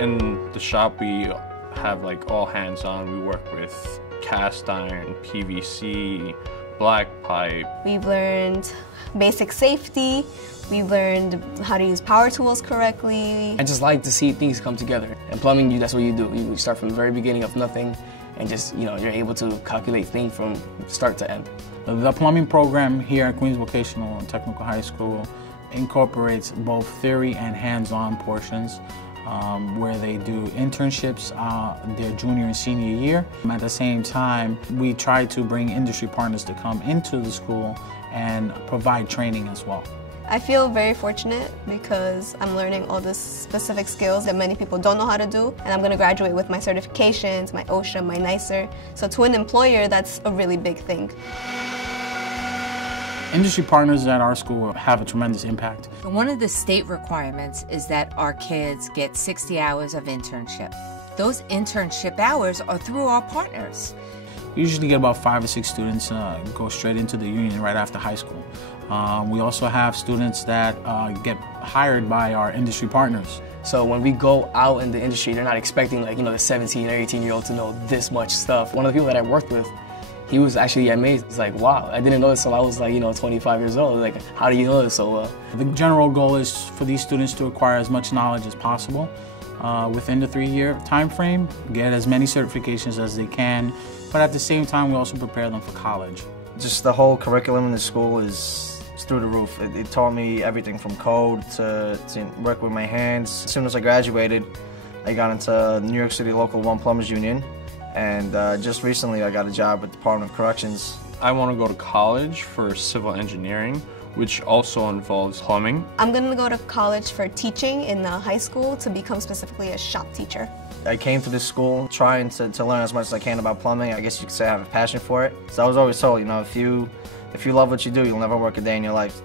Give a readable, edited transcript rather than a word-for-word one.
In the shop, we have like all hands-on. We work with cast iron, PVC, black pipe. We've learned basic safety. We've learned how to use power tools correctly. I just like to see things come together. In plumbing, that's what you do. You start from the very beginning of nothing and just, you're able to calculate things from start to end. The plumbing program here at Queens Vocational and Technical High School incorporates both theory and hands-on portions where they do internships their junior and senior year. At the same time, we try to bring industry partners to come into the school and provide training as well. I feel very fortunate because I'm learning all the specific skills that many people don't know how to do, and I'm going to graduate with my certifications, my OSHA, my NYCER. So to an employer, that's a really big thing. Industry partners at our school have a tremendous impact. One of the state requirements is that our kids get 60 hours of internship. Those internship hours are through our partners. We usually get about 5 or 6 students go straight into the union right after high school. We also have students that get hired by our industry partners. So when we go out in the industry, they're not expecting the 17 or 18-year-old to know this much stuff. One of the people that I worked with, he was actually amazed. It's like, wow, I didn't know this until I was 25 years old. Like, how do you know this so well? The general goal is for these students to acquire as much knowledge as possible within the 3-year time frame, get as many certifications as they can, but at the same time, we also prepare them for college. Just the whole curriculum in the school is through the roof. It taught me everything from code to work with my hands. As soon as I graduated, I got into New York City Local 1 Plumbers Union, and just recently I got a job with the Department of Corrections. I want to go to college for civil engineering, which also involves plumbing. I'm going to go to college for teaching in high school to become specifically a shop teacher. I came to this school trying to learn as much as I can about plumbing. I guess you could say I have a passion for it. So I was always told, if you love what you do, you'll never work a day in your life.